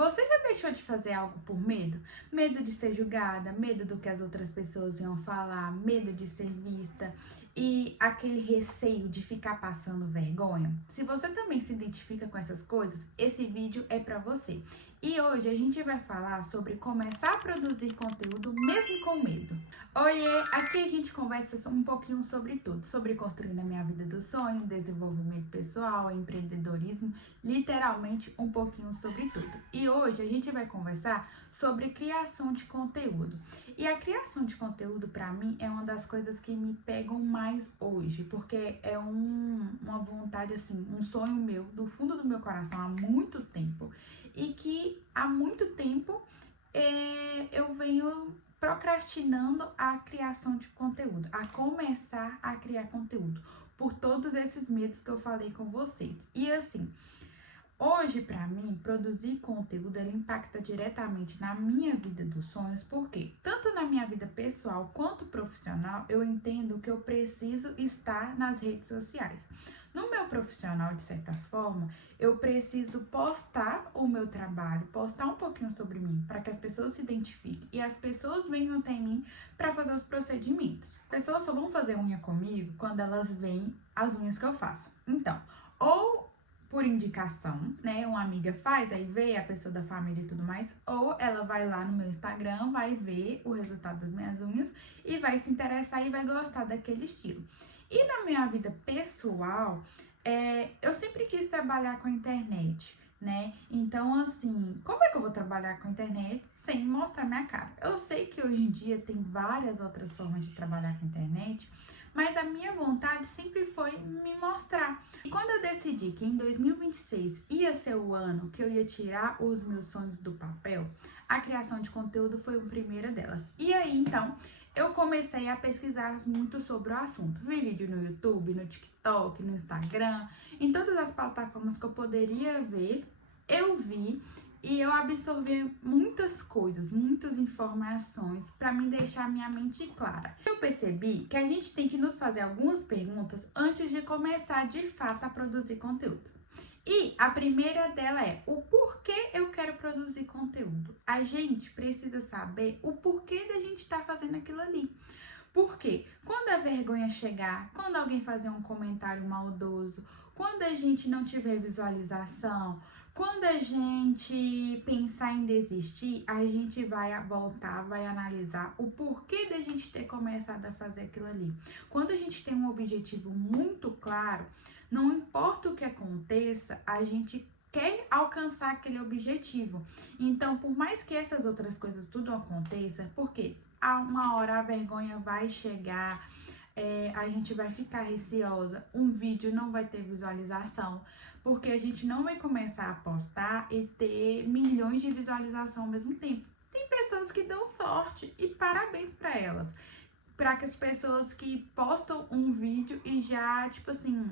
Você já deixou de fazer algo por medo? Medo de ser julgada, medo do que as outras pessoas iam falar, medo de ser vista e aquele receio de ficar passando vergonha? Se você também se identifica com essas coisas, esse vídeo é pra você. E hoje a gente vai falar sobre começar a produzir conteúdo mesmo com medo. Oiê, aqui a gente conversa um pouquinho sobre tudo, sobre construir a minha vida do sonho, desenvolvimento pessoal, empreendedorismo, literalmente um pouquinho sobre tudo. E hoje a gente vai conversar sobre criação de conteúdo. E a criação de conteúdo para mim é uma das coisas que me pegam mais hoje, porque é uma vontade assim, um sonho meu, do fundo do meu coração há muito tempo. E que há muito tempo eu venho procrastinando a criação de conteúdo, a começar a criar conteúdo, por todos esses medos que eu falei com vocês. E assim, hoje, para mim, produzir conteúdo ele impacta diretamente na minha vida dos sonhos, porque tanto na minha vida pessoal quanto profissional, eu entendo que eu preciso estar nas redes sociais. No meu profissional, de certa forma, eu preciso postar o meu trabalho, postar um pouquinho sobre mim, para que as pessoas se identifiquem e as pessoas venham até mim para fazer os procedimentos. Pessoas só vão fazer unha comigo quando elas veem as unhas que eu faço. Então, ou por indicação, né? Uma amiga faz, aí vê a pessoa da família e tudo mais, ou ela vai lá no meu Instagram, vai ver o resultado das minhas unhas e vai se interessar e vai gostar daquele estilo. E na minha vida pessoal, eu sempre quis trabalhar com a internet, né? Então, assim, como é que eu vou trabalhar com a internet sem mostrar minha cara? Eu sei que hoje em dia tem várias outras formas de trabalhar com a internet, mas a minha vontade sempre foi me mostrar. E quando eu decidi que em 2026 ia ser o ano que eu ia tirar os meus sonhos do papel, a criação de conteúdo foi a primeira delas. E aí, então, eu comecei a pesquisar muito sobre o assunto. Vi vídeo no YouTube, no TikTok, no Instagram, em todas as plataformas que eu poderia ver, eu vi e eu absorvi muitas coisas, muitas informações para me deixar minha mente clara. Eu percebi que a gente tem que nos fazer algumas perguntas antes de começar de fato a produzir conteúdo. E a primeira dela é o porquê eu quero produzir conteúdo. A gente precisa saber o porquê da gente estar fazendo aquilo ali. Porque quando a vergonha chegar, quando alguém fazer um comentário maldoso, quando a gente não tiver visualização, quando a gente pensar em desistir, a gente vai voltar, vai analisar o porquê da gente ter começado a fazer aquilo ali. Quando a gente tem um objetivo muito claro, não importa o que aconteça, a gente quer alcançar aquele objetivo. Então, por mais que essas outras coisas tudo aconteça, porque a uma hora a vergonha vai chegar, a gente vai ficar receosa, um vídeo não vai ter visualização, porque a gente não vai começar a postar e ter milhões de visualização ao mesmo tempo. Tem pessoas que dão sorte e parabéns para elas. Para que as pessoas que postam um vídeo e já, tipo assim,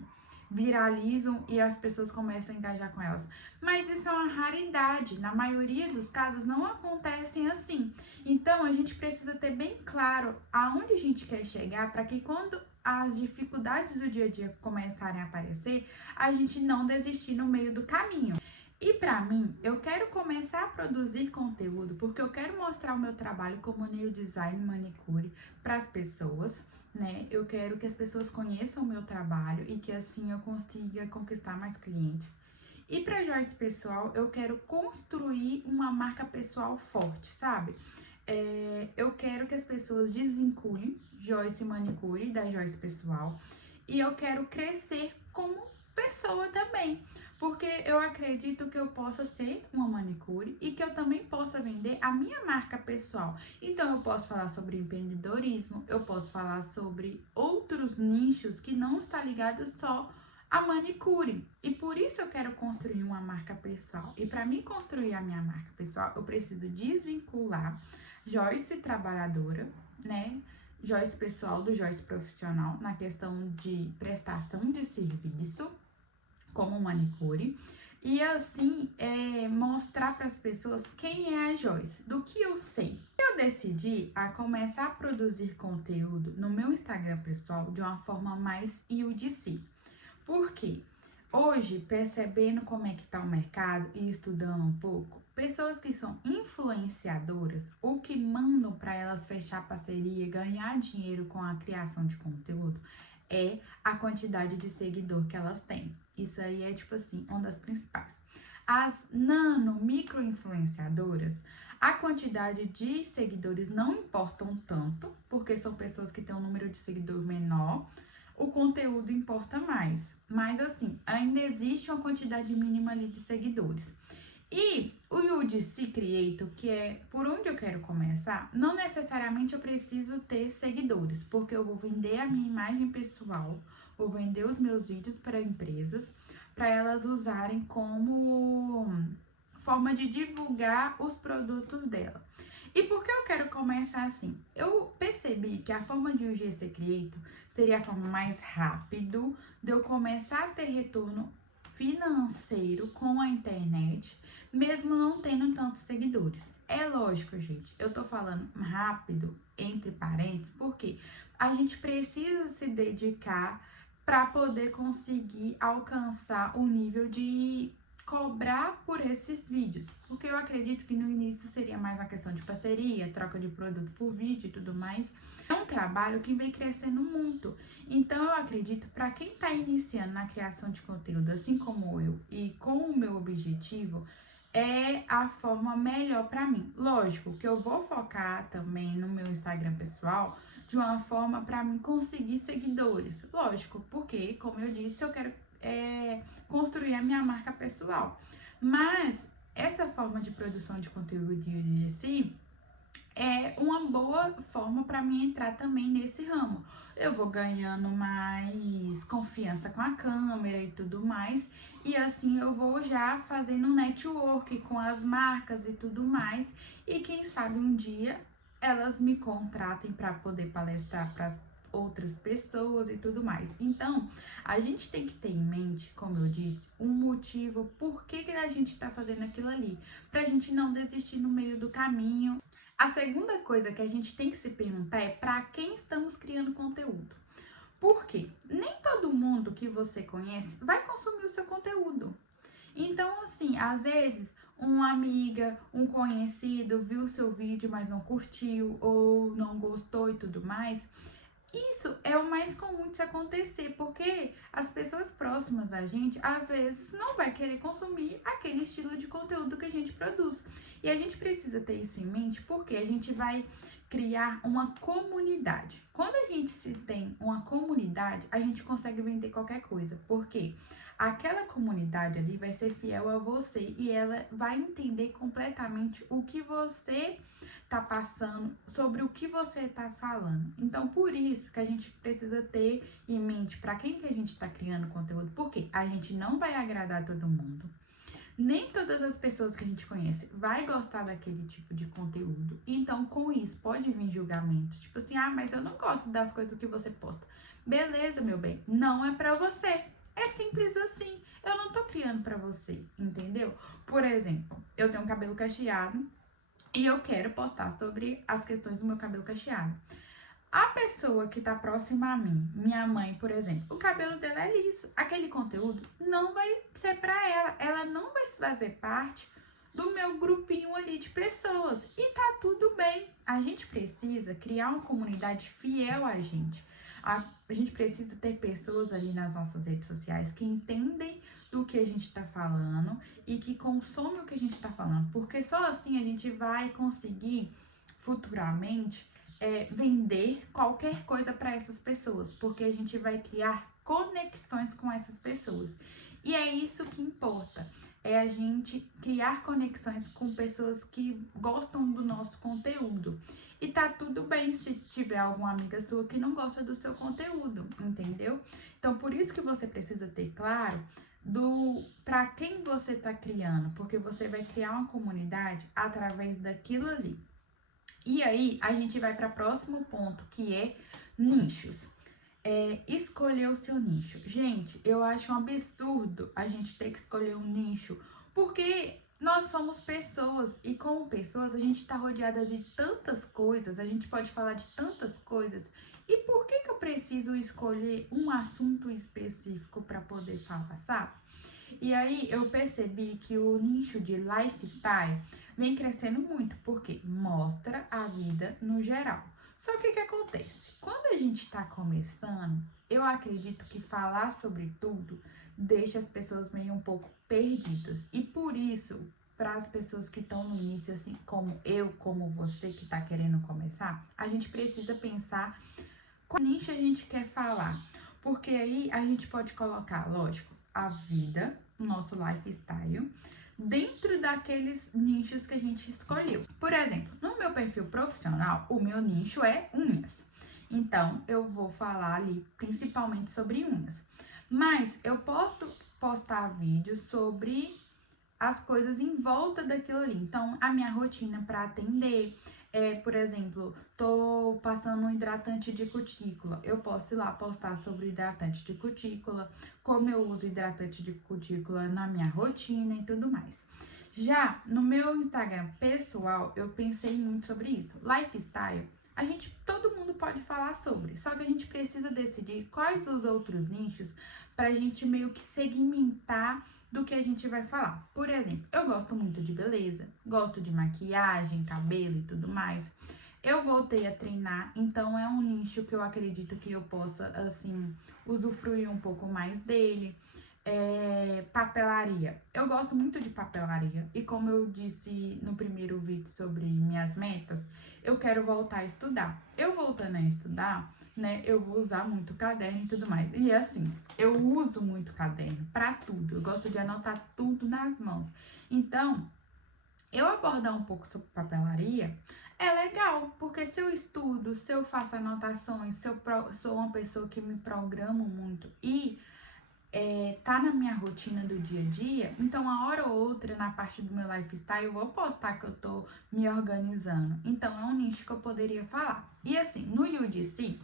viralizam e as pessoas começam a engajar com elas. Mas isso é uma raridade, na maioria dos casos não acontecem assim. Então a gente precisa ter bem claro aonde a gente quer chegar para que quando as dificuldades do dia a dia começarem a aparecer, a gente não desistir no meio do caminho. E para mim, eu quero começar a produzir conteúdo porque eu quero mostrar o meu trabalho como nail design manicure para as pessoas, né? Eu quero que as pessoas conheçam o meu trabalho e que assim eu consiga conquistar mais clientes. E para Joyce Pessoal, eu quero construir uma marca pessoal forte, sabe? Eu quero que as pessoas desvinculem Joyce Manicure da Joyce Pessoal e eu quero crescer como pessoa também. Porque eu acredito que eu possa ser uma manicure e que eu também possa vender a minha marca pessoal. Então eu posso falar sobre empreendedorismo, eu posso falar sobre outros nichos que não está ligado só a manicure. E por isso eu quero construir uma marca pessoal. E para mim construir a minha marca pessoal, eu preciso desvincular Joyce trabalhadora, né? Joyce pessoal do Joyce profissional na questão de prestação de serviço como manicure e assim mostrar para as pessoas quem é a Joyce, do que eu sei. Eu decidi a começar a produzir conteúdo no meu Instagram pessoal de uma forma mais UGC. Por quê? Hoje, percebendo como é que tá o mercado e estudando um pouco, pessoas que são influenciadoras, o que mandam para elas fechar parceria e ganhar dinheiro com a criação de conteúdo é a quantidade de seguidor que elas têm. Isso aí é, tipo assim, uma das principais. As micro influenciadoras, a quantidade de seguidores não importam tanto, porque são pessoas que têm um número de seguidor menor, o conteúdo importa mais. Mas assim, ainda existe uma quantidade mínima ali de seguidores. E o UGC Creator, que é por onde eu quero começar, não necessariamente eu preciso ter seguidores, porque eu vou vender a minha imagem pessoal, vou vender os meus vídeos para empresas, para elas usarem como forma de divulgar os produtos dela. E por que eu quero começar assim? Eu percebi que a forma de UGC Creator seria a forma mais rápida de eu começar a ter retorno financeiro com a internet, mesmo não tendo tantos seguidores. É lógico, gente, eu tô falando rápido, entre parênteses, porque a gente precisa se dedicar para poder conseguir alcançar o nível de cobrar por esses vídeos, porque eu acredito que no início seria mais uma questão de parceria, troca de produto por vídeo e tudo mais. É um trabalho que vem crescendo muito, então eu acredito para quem está iniciando na criação de conteúdo, assim como eu, e com o meu objetivo, é a forma melhor para mim. Lógico que eu vou focar também no meu Instagram pessoal de uma forma para mim conseguir seguidores. Lógico, porque, como eu disse, eu quero construir a minha marca pessoal. Mas essa forma de produção de conteúdo de si é uma boa forma para mim entrar também nesse ramo. Eu vou ganhando mais confiança com a câmera e tudo mais, e assim eu vou já fazendo um network com as marcas e tudo mais, e quem sabe um dia elas me contratem para poder palestrar para outras pessoas e tudo mais. Então, a gente tem que ter em mente, como eu disse, um motivo por que a gente está fazendo aquilo ali, para a gente não desistir no meio do caminho. A segunda coisa que a gente tem que se perguntar é para quem estamos criando conteúdo. Por quê? Nem todo mundo que você conhece vai consumir o seu conteúdo. Então, assim, às vezes uma amiga, um conhecido viu o seu vídeo, mas não curtiu ou não gostou e tudo mais. Isso é o mais comum de se acontecer, porque as pessoas próximas da gente, às vezes, não vai querer consumir aquele estilo de conteúdo que a gente produz. E a gente precisa ter isso em mente, porque a gente vai criar uma comunidade. Quando a gente se tem uma comunidade, a gente consegue vender qualquer coisa, porque aquela comunidade ali vai ser fiel a você e ela vai entender completamente o que você tá passando, sobre o que você tá falando. Então, por isso que a gente precisa ter em mente para quem que a gente tá criando conteúdo, porque a gente não vai agradar todo mundo. Nem todas as pessoas que a gente conhece vai gostar daquele tipo de conteúdo. Então, com isso, pode vir julgamento. Tipo assim, ah, mas eu não gosto das coisas que você posta. Beleza, meu bem, não é pra você. É simples assim. Eu não tô criando pra você, entendeu? Por exemplo, eu tenho um cabelo cacheado e eu quero postar sobre as questões do meu cabelo cacheado. A pessoa que tá próxima a mim, minha mãe, por exemplo, o cabelo dela é liso. Aquele conteúdo não vai ser pra ela. Ela não vai fazer parte do meu grupinho ali de pessoas. E tá tudo bem. A gente precisa criar uma comunidade fiel a gente. A gente precisa ter pessoas ali nas nossas redes sociais que entendem do que a gente tá falando e que consomem o que a gente tá falando. Porque só assim a gente vai conseguir futuramente vender qualquer coisa para essas pessoas, porque a gente vai criar conexões com essas pessoas. E é isso que importa, é a gente criar conexões com pessoas que gostam do nosso conteúdo. E tá tudo bem se tiver alguma amiga sua que não gosta do seu conteúdo, entendeu? Então, por isso que você precisa ter claro para quem você tá criando, porque você vai criar uma comunidade através daquilo ali. E aí, a gente vai para o próximo ponto, que é nichos. Escolher o seu nicho. Gente, eu acho um absurdo a gente ter que escolher um nicho, porque nós somos pessoas e como pessoas a gente está rodeada de tantas coisas, a gente pode falar de tantas coisas. E por que eu preciso escolher um assunto específico para poder falar, sabe? E aí eu percebi que o nicho de lifestyle vem crescendo muito, porque mostra a vida no geral. Só que o que acontece? Quando a gente está começando, eu acredito que falar sobre tudo deixa as pessoas meio um pouco perdidas. E por isso, para as pessoas que estão no início, assim como eu, como você que está querendo começar, a gente precisa pensar qual nicho a gente quer falar. Porque aí a gente pode colocar, lógico, a vida, o nosso lifestyle, dentro daqueles nichos que a gente escolheu. Por exemplo, no meu perfil profissional, o meu nicho é unhas. Então, eu vou falar ali principalmente sobre unhas. Mas eu posso postar vídeos sobre as coisas em volta daquilo ali. Então, a minha rotina para atender, por exemplo, tô passando um hidratante de cutícula. Eu posso ir lá postar sobre o hidratante de cutícula, como eu uso hidratante de cutícula na minha rotina e tudo mais. Já no meu Instagram pessoal, eu pensei muito sobre isso. Lifestyle, todo mundo pode falar sobre, só que a gente precisa decidir quais os outros nichos pra gente meio que segmentar do que a gente vai falar. Por exemplo, eu gosto muito de beleza, gosto de maquiagem, cabelo e tudo mais. Eu voltei a treinar, então é um nicho que eu acredito que eu possa, assim, usufruir um pouco mais dele. Papelaria. Eu gosto muito de papelaria e como eu disse no primeiro vídeo sobre minhas metas, eu quero voltar a estudar. Eu voltando a estudar, né, eu vou usar muito caderno e tudo mais. E assim, eu uso muito caderno para tudo. Eu gosto de anotar tudo nas mãos. Então, eu abordar um pouco sobre papelaria é legal, porque se eu estudo, se eu faço anotações, se eu sou uma pessoa que me programo muito e tá na minha rotina do dia a dia, então a hora ou outra na parte do meu lifestyle eu vou postar que eu tô me organizando. Então é um nicho que eu poderia falar. E assim, no UGC,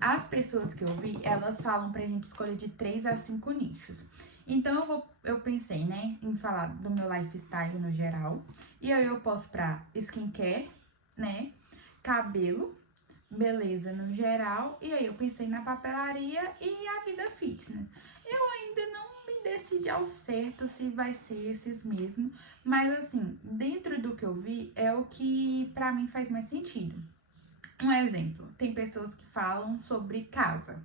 as pessoas que eu vi, elas falam pra gente escolher de 3 a 5 nichos. Então eu pensei, né, em falar do meu lifestyle no geral. E aí eu posso pra skincare, né, cabelo, beleza no geral. E aí eu pensei na papelaria e a vida fitness. Eu ainda não me decidi ao certo se vai ser esses mesmo, mas assim, dentro do que eu vi, é o que pra mim faz mais sentido. Um exemplo, tem pessoas que falam sobre casa,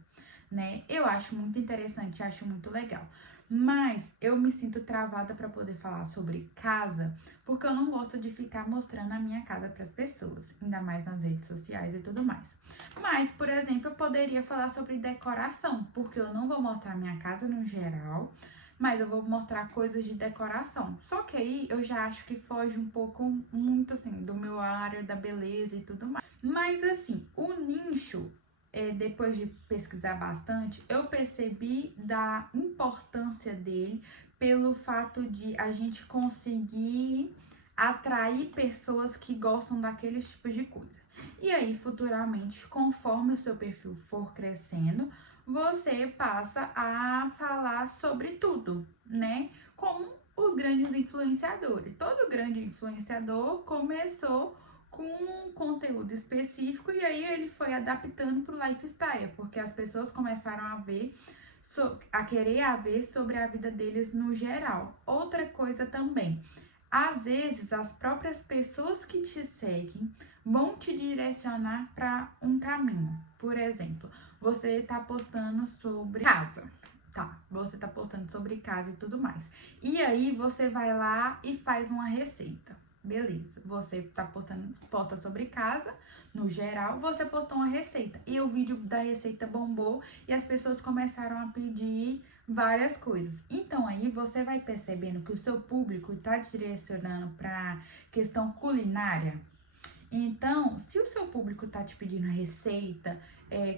né? Eu acho muito interessante, acho muito legal. Mas eu me sinto travada para poder falar sobre casa, porque eu não gosto de ficar mostrando a minha casa para as pessoas, ainda mais nas redes sociais e tudo mais. Mas, por exemplo, eu poderia falar sobre decoração, porque eu não vou mostrar minha casa no geral, mas eu vou mostrar coisas de decoração. Só que aí eu já acho que foge um pouco, muito assim, do meu área da beleza e tudo mais. Mas assim, o nicho, depois de pesquisar bastante, eu percebi da importância dele pelo fato de a gente conseguir atrair pessoas que gostam daqueles tipos de coisa. E aí, futuramente, conforme o seu perfil for crescendo, você passa a falar sobre tudo, né? Como os grandes influenciadores. Todo grande influenciador começou com um conteúdo específico e aí ele foi adaptando para o lifestyle, porque as pessoas começaram a ver, a querer ver sobre a vida deles no geral. Outra coisa também, às vezes as próprias pessoas que te seguem vão te direcionar para um caminho. Por exemplo, você está postando sobre casa. Tá, você tá postando sobre casa e tudo mais. E aí você vai lá e faz uma receita. Beleza, você tá posta sobre casa, no geral, você postou uma receita. E o vídeo da receita bombou e as pessoas começaram a pedir várias coisas. Então aí você vai percebendo que o seu público tá direcionando para questão culinária. Então, se o seu público tá te pedindo receita,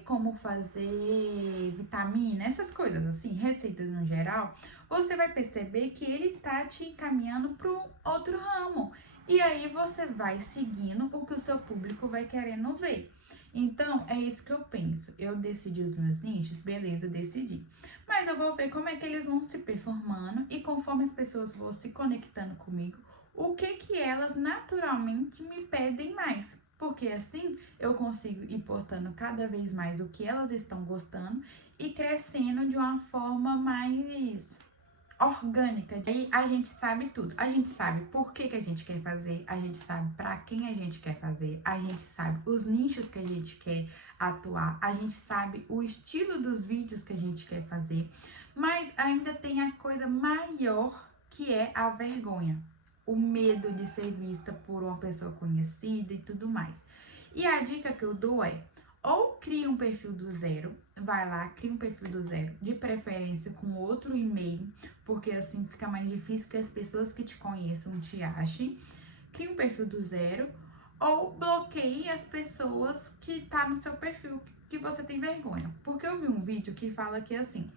como fazer vitamina, essas coisas assim, receitas no geral, você vai perceber que ele tá te encaminhando para um outro ramo. E aí você vai seguindo o que o seu público vai querendo ver. Então, é isso que eu penso. Eu decidi os meus nichos, beleza, decidi. Mas eu vou ver como é que eles vão se performando e conforme as pessoas vão se conectando comigo, o que elas naturalmente me pedem mais. Porque assim eu consigo ir postando cada vez mais o que elas estão gostando e crescendo de uma forma mais orgânica. Aí a gente sabe tudo. A gente sabe por que a gente quer fazer, a gente sabe para quem a gente quer fazer, a gente sabe os nichos que a gente quer atuar, a gente sabe o estilo dos vídeos que a gente quer fazer, mas ainda tem a coisa maior que é a vergonha, o medo de ser vista por uma pessoa conhecida e tudo mais. E a dica que eu dou é: ou cria um perfil do zero, vai lá, cria um perfil do zero, de preferência com outro e-mail, porque assim fica mais difícil que as pessoas que te conheçam te achem. Cria um perfil do zero, ou bloqueie as pessoas que tá no seu perfil que você tem vergonha. Porque eu vi um vídeo que fala que assim,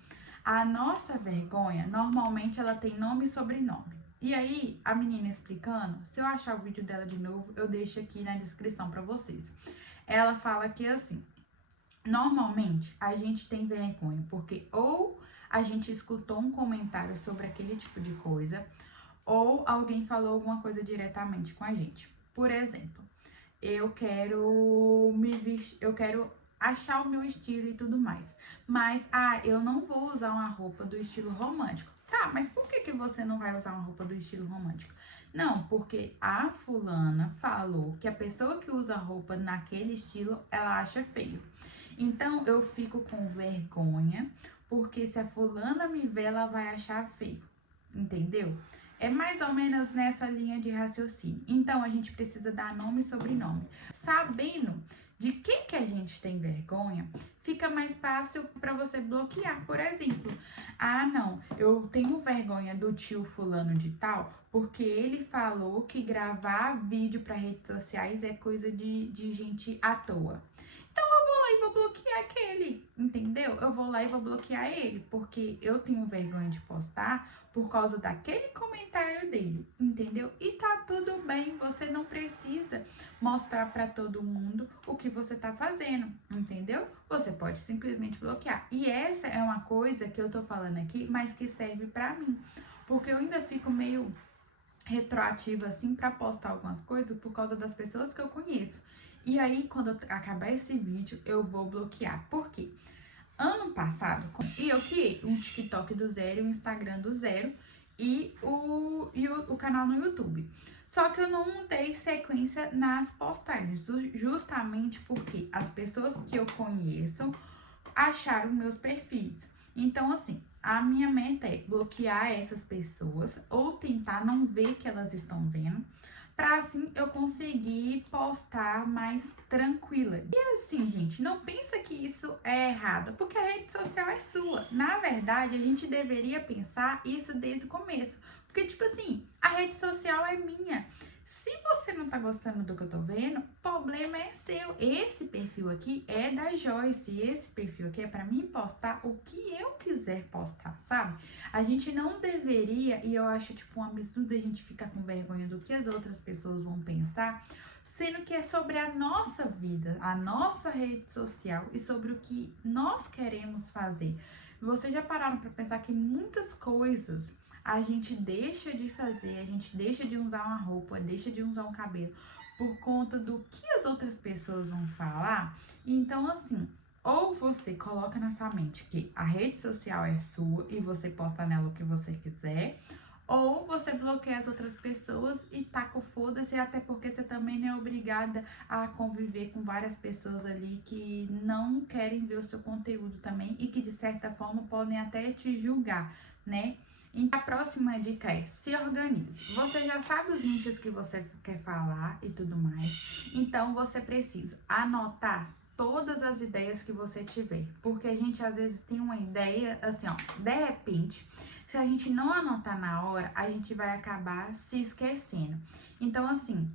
a nossa vergonha, normalmente ela tem nome e sobrenome. E aí, a menina explicando, se eu achar o vídeo dela de novo, eu deixo aqui na descrição pra vocês. Ela fala que assim, normalmente a gente tem vergonha porque ou a gente escutou um comentário sobre aquele tipo de coisa, ou alguém falou alguma coisa diretamente com a gente. Por exemplo, eu quero achar o meu estilo e tudo mais. Mas, eu não vou usar uma roupa do estilo romântico. Tá, mas por que você não vai usar uma roupa do estilo romântico? Não, porque a fulana falou que a pessoa que usa roupa naquele estilo, ela acha feio. Então, eu fico com vergonha, porque se a fulana me ver, ela vai achar feio. Entendeu? É mais ou menos nessa linha de raciocínio. Então, a gente precisa dar nome e sobrenome. Sabendo de quem que a gente tem vergonha, fica mais fácil para você bloquear. Por exemplo, não, eu tenho vergonha do tio fulano de tal, porque ele falou que gravar vídeo para redes sociais é coisa de gente à toa. Então, eu vou lá e vou bloquear aquele, entendeu? Eu vou lá e vou bloquear ele, porque eu tenho vergonha de postar por causa daquele comentário dele, entendeu? E tá tudo bem, você não precisa mostrar pra todo mundo o que você tá fazendo, entendeu? Você pode simplesmente bloquear. E essa é uma coisa que eu tô falando aqui, mas que serve pra mim, porque eu ainda fico meio retroativa assim pra postar algumas coisas por causa das pessoas que eu conheço. E aí, quando eu acabar esse vídeo, eu vou bloquear. Por quê? Ano passado, eu criei um TikTok do zero, um Instagram do zero e o canal no YouTube. Só que eu não dei sequência nas postagens, justamente porque as pessoas que eu conheço acharam meus perfis. Então, assim, a minha meta é bloquear essas pessoas ou tentar não ver que elas estão vendo, pra assim eu conseguir postar mais tranquila. E assim, gente, não pensa que isso é errado, porque a rede social é sua. Na verdade, a gente deveria pensar isso desde o começo. Porque, tipo assim, a rede social é minha. Se você não tá gostando do que eu tô vendo, o problema é seu. Esse perfil aqui é da Joyce. Esse perfil aqui é pra mim postar o que eu quiser postar, sabe? A gente não deveria, e eu acho tipo um absurdo a gente ficar com vergonha do que as outras pessoas vão pensar, sendo que é sobre a nossa vida, a nossa rede social e sobre o que nós queremos fazer. Vocês já pararam pra pensar que muitas coisas a gente deixa de fazer, a gente deixa de usar uma roupa, deixa de usar um cabelo por conta do que as outras pessoas vão falar? Então, assim, ou você coloca na sua mente que a rede social é sua e você posta nela o que você quiser, ou você bloqueia as outras pessoas e taca o foda-se, até porque você também não é obrigada a conviver com várias pessoas ali que não querem ver o seu conteúdo também e que de certa forma podem até te julgar, né? Então, a próxima dica é: se organize. Você já sabe os nichos que você quer falar e tudo mais. Então, você precisa anotar todas as ideias que você tiver. Porque a gente, às vezes, tem uma ideia, assim, ó, de repente, se a gente não anotar na hora, a gente vai acabar se esquecendo. Então, assim,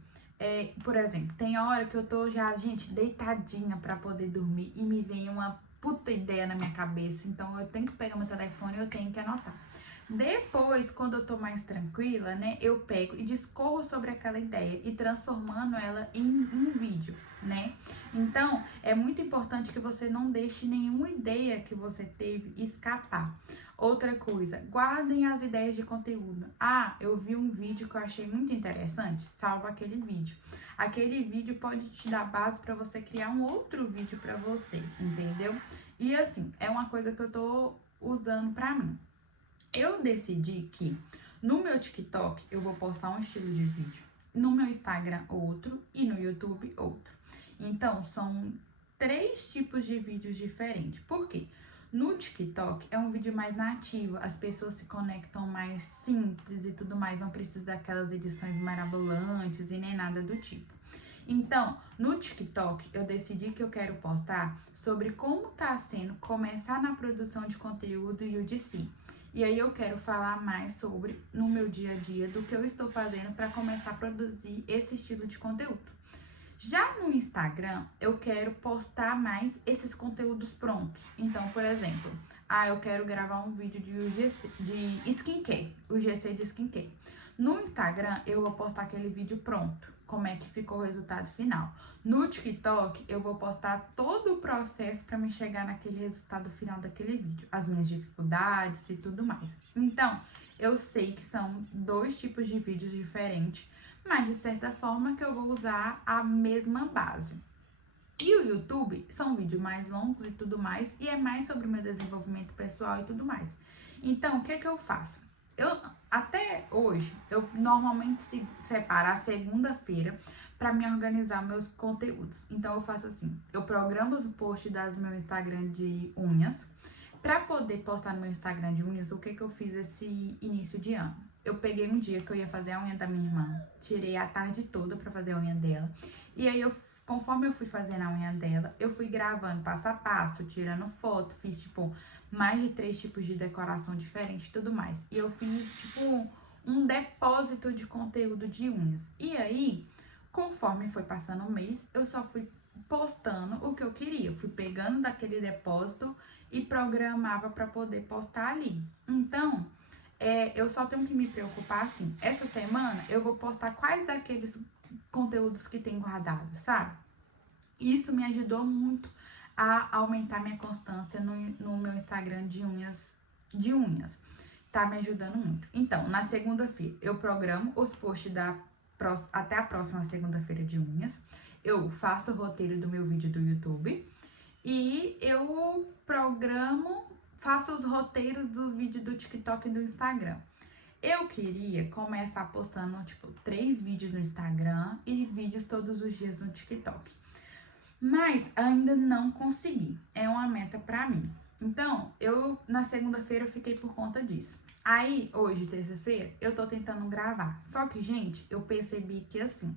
por exemplo, tem hora que eu tô já, gente, deitadinha pra poder dormir e me vem uma puta ideia na minha cabeça. Então, eu tenho que pegar meu telefone e eu tenho que anotar. Depois, quando eu tô mais tranquila, né, eu pego e discorro sobre aquela ideia e transformando ela em um vídeo, né? Então, é muito importante que você não deixe nenhuma ideia que você teve escapar. Outra coisa, guardem as ideias de conteúdo. Eu vi um vídeo que eu achei muito interessante, salva aquele vídeo. Aquele vídeo pode te dar base para você criar um outro vídeo para você, entendeu? E assim, é uma coisa que eu tô usando pra mim. Eu decidi que no meu TikTok eu vou postar um estilo de vídeo, no meu Instagram outro e no YouTube outro. Então, são 3 tipos de vídeos diferentes. Por quê? No TikTok é um vídeo mais nativo, as pessoas se conectam mais simples e tudo mais, não precisa daquelas edições mirabolantes e nem nada do tipo. Então, no TikTok, eu decidi que eu quero postar sobre como tá sendo começar na produção de conteúdo UGC. E aí eu quero falar mais sobre, no meu dia a dia, do que eu estou fazendo para começar a produzir esse estilo de conteúdo. Já no Instagram, eu quero postar mais esses conteúdos prontos. Então, por exemplo, eu quero gravar um vídeo de UGC, de skincare, o GC de skincare. No Instagram, eu vou postar aquele vídeo pronto, como é que ficou o resultado final. No TikTok, eu vou postar todo o processo para me chegar naquele resultado final daquele vídeo, as minhas dificuldades e tudo mais. Então, eu sei que são 2 tipos de vídeos diferentes, mas de certa forma que eu vou usar a mesma base. E o YouTube são vídeos mais longos e tudo mais, e é mais sobre o meu desenvolvimento pessoal e tudo mais. Então, o que eu faço? Até hoje, eu normalmente separo a segunda-feira para me organizar meus conteúdos. Então, eu faço assim, eu programo os posts das meu Instagram de unhas. Para poder postar no meu Instagram de unhas, o que eu fiz esse início de ano? Eu peguei um dia que eu ia fazer a unha da minha irmã, tirei a tarde toda para fazer a unha dela. E aí, conforme eu fui fazendo a unha dela, eu fui gravando passo a passo, tirando foto, fiz, tipo, mais de 3 tipos de decoração diferente e tudo mais. E eu fiz, tipo, um depósito de conteúdo de unhas. E aí, conforme foi passando o mês, eu só fui postando o que eu queria. Eu fui pegando daquele depósito e programava para poder postar ali. Então, eu só tenho que me preocupar assim. Essa semana eu vou postar quais daqueles conteúdos que tem guardado, sabe? Isso me ajudou muito a aumentar minha constância no meu Instagram de unhas. Tá me ajudando muito. Então, na segunda-feira eu programo os posts até a próxima segunda-feira de unhas. Eu faço o roteiro do meu vídeo do YouTube e eu faço os roteiros do vídeo do TikTok e do Instagram. Eu queria começar postando, tipo, 3 vídeos no Instagram e vídeos todos os dias no TikTok. Mas ainda não consegui. É uma meta pra mim. Então, na segunda-feira eu fiquei por conta disso. Aí, hoje, terça-feira, eu tô tentando gravar. Só que, gente, eu percebi que, assim,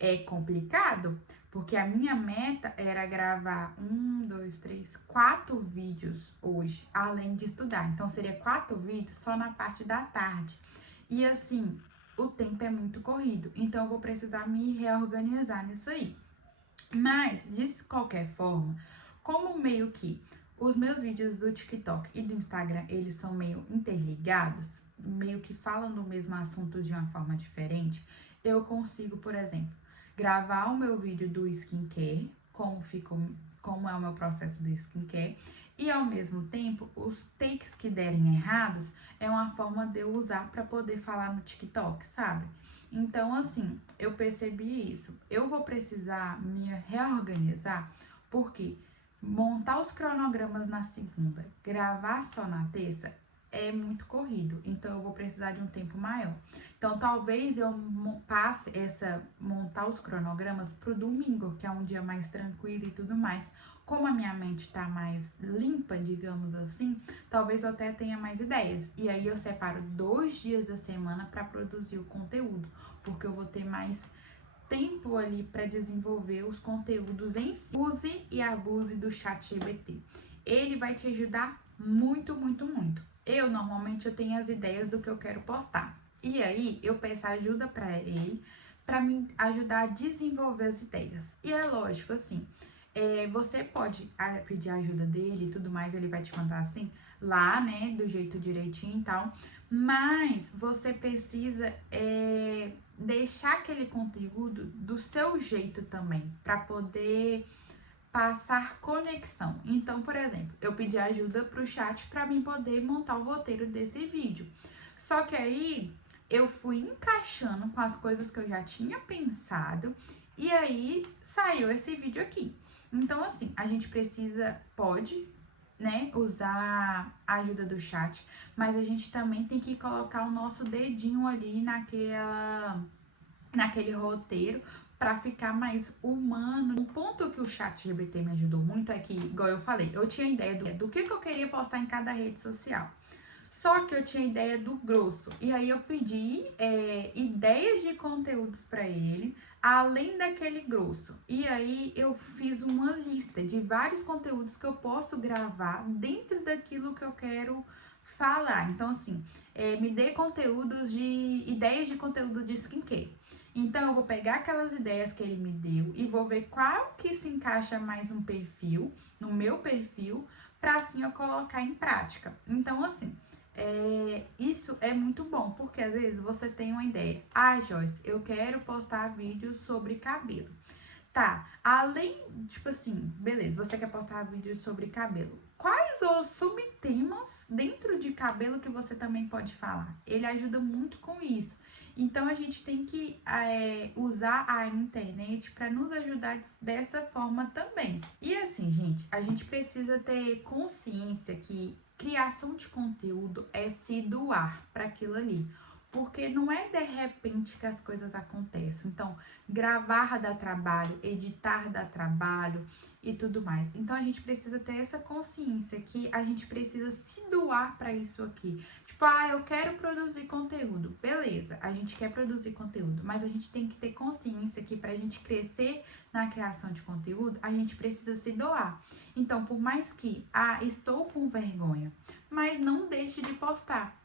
é complicado, porque a minha meta era gravar 4 vídeos hoje, além de estudar. Então, seria 4 vídeos só na parte da tarde. E, assim, o tempo é muito corrido. Então, eu vou precisar me reorganizar nisso aí. Mas, de qualquer forma, como meio que os meus vídeos do TikTok e do Instagram, eles são meio interligados, meio que falam do mesmo assunto de uma forma diferente, eu consigo, por exemplo, gravar o meu vídeo do skincare, como é o meu processo do skincare, e ao mesmo tempo, os takes que derem errados é uma forma de eu usar para poder falar no TikTok, sabe? Então, assim, eu percebi isso. Eu vou precisar me reorganizar, porque montar os cronogramas na segunda, gravar só na terça, é muito corrido. Então, eu vou precisar de um tempo maior. Então, talvez eu passe montar os cronogramas pro domingo, que é um dia mais tranquilo e tudo mais. Como a minha mente tá mais limpa, digamos assim, talvez eu até tenha mais ideias. E aí eu separo 2 dias da semana para produzir o conteúdo, porque eu vou ter mais tempo ali para desenvolver os conteúdos em si. Use e abuse do ChatGPT. Ele vai te ajudar muito, muito, muito. Normalmente eu tenho as ideias do que eu quero postar. E aí eu peço ajuda para ele, para me ajudar a desenvolver as ideias. E é lógico, assim, você pode pedir ajuda dele e tudo mais, ele vai te mandar assim, lá, né, do jeito direitinho e tal. Mas você precisa deixar aquele conteúdo do seu jeito também, para poder passar conexão. Então, por exemplo, eu pedi ajuda pro chat para mim poder montar o roteiro desse vídeo. Só que aí eu fui encaixando com as coisas que eu já tinha pensado e aí saiu esse vídeo aqui. Então, assim, a gente pode né, usar a ajuda do chat, mas a gente também tem que colocar o nosso dedinho ali naquele roteiro para ficar mais humano. Um ponto que o ChatGPT me ajudou muito é que, igual eu falei, eu tinha ideia do que eu queria postar em cada rede social. Só que eu tinha ideia do grosso. E aí eu pedi ideias de conteúdos para ele, além daquele grosso. E aí eu fiz uma lista de vários conteúdos que eu posso gravar dentro daquilo que eu quero falar. Então, assim, me dê ideias de conteúdo de skincare. Então, eu vou pegar aquelas ideias que ele me deu e vou ver qual que se encaixa mais no meu perfil, para assim eu colocar em prática. Então, assim, isso é muito bom, porque às vezes você tem uma ideia. Joyce, eu quero postar vídeos sobre cabelo. Tá, além, tipo assim, beleza, você quer postar vídeos sobre cabelo. Quais os subtemas dentro de cabelo que você também pode falar? Ele ajuda muito com isso. Então a gente tem que usar a internet para nos ajudar dessa forma também. E assim, gente, a gente precisa ter consciência que criação de conteúdo é se doar para aquilo ali. Porque não é de repente que as coisas acontecem. Então, gravar dá trabalho, editar dá trabalho e tudo mais. Então, a gente precisa ter essa consciência que a gente precisa se doar para isso aqui. Tipo, eu quero produzir conteúdo. Beleza, a gente quer produzir conteúdo, mas a gente tem que ter consciência que para a gente crescer na criação de conteúdo, a gente precisa se doar. Então, por mais que, estou com vergonha, mas não deixe de postar.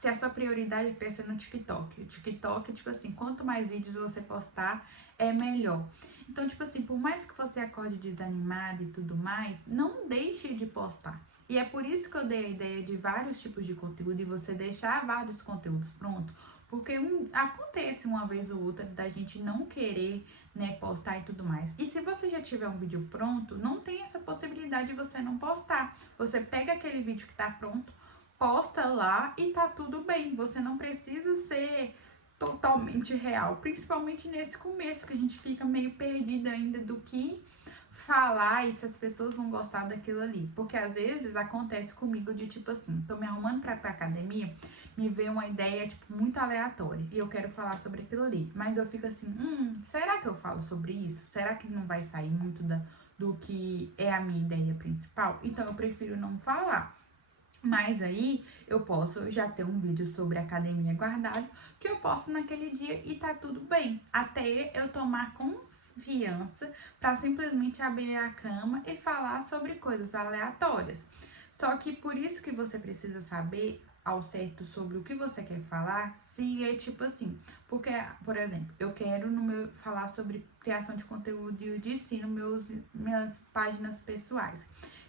Se a sua prioridade é crescer no TikTok. O TikTok, tipo assim, quanto mais vídeos você postar, é melhor. Então, tipo assim, por mais que você acorde desanimado e tudo mais, não deixe de postar. E é por isso que eu dei a ideia de vários tipos de conteúdo e você deixar vários conteúdos prontos. Porque acontece uma vez ou outra da gente não querer, né, postar e tudo mais. E se você já tiver um vídeo pronto, não tem essa possibilidade de você não postar. Você pega aquele vídeo que tá pronto, posta lá e tá tudo bem. Você não precisa ser totalmente real, principalmente nesse começo que a gente fica meio perdida ainda do que falar e se as pessoas vão gostar daquilo ali. Porque às vezes acontece comigo de tipo assim, tô me arrumando pra academia, me vem uma ideia tipo muito aleatória e eu quero falar sobre aquilo ali, mas eu fico assim, será que eu falo sobre isso? Será que não vai sair muito do que é a minha ideia principal? Então eu prefiro não falar. Mas aí eu posso já ter um vídeo sobre academia guardado que eu posto naquele dia e tá tudo bem. Até eu tomar confiança para simplesmente abrir a cama e falar sobre coisas aleatórias. Só que por isso que você precisa saber ao certo sobre o que você quer falar, se é tipo assim. Porque, por exemplo, eu quero falar sobre criação de conteúdo e de ensino minhas páginas pessoais.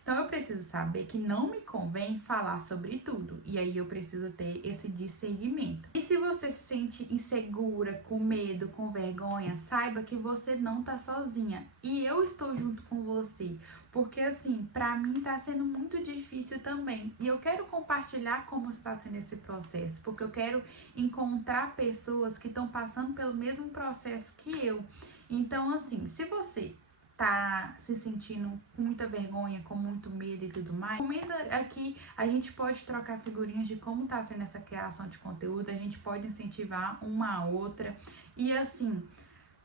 Então, eu preciso saber que não me convém falar sobre tudo. E aí, eu preciso ter esse discernimento. E se você se sente insegura, com medo, com vergonha, saiba que você não tá sozinha. E eu estou junto com você. Porque, assim, pra mim tá sendo muito difícil também. E eu quero compartilhar como está sendo esse processo. Porque eu quero encontrar pessoas que estão passando pelo mesmo processo que eu. Então, assim, se você tá se sentindo com muita vergonha, com muito medo e tudo mais, comenta aqui, a gente pode trocar figurinhas de como tá sendo essa criação de conteúdo, a gente pode incentivar uma a outra. E assim,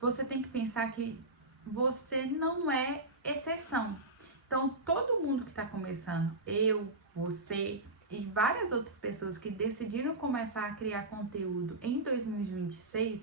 você tem que pensar que você não é exceção. Então, todo mundo que tá começando, eu, você e várias outras pessoas que decidiram começar a criar conteúdo em 2026,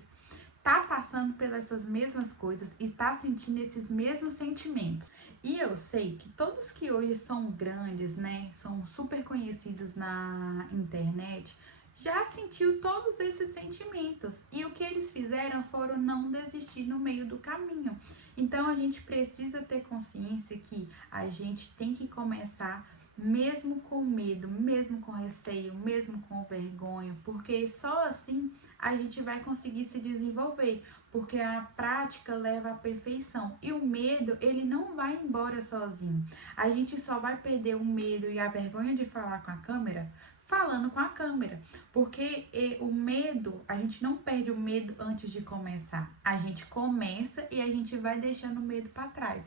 tá passando pelas essas mesmas coisas e tá sentindo esses mesmos sentimentos. E eu sei que todos que hoje são grandes, né, são super conhecidos na internet, já sentiu todos esses sentimentos. E o que eles fizeram foram não desistir no meio do caminho. Então a gente precisa ter consciência que a gente tem que começar mesmo com medo, mesmo com receio, mesmo com vergonha, porque só assim a gente vai conseguir se desenvolver, porque a prática leva à perfeição. E o medo, ele não vai embora sozinho. A gente só vai perder o medo e a vergonha de falar com a câmera falando com a câmera, porque o medo, a gente não perde o medo antes de começar. A gente começa e a gente vai deixando o medo para trás.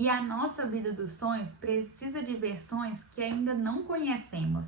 E a nossa vida dos sonhos precisa de versões que ainda não conhecemos.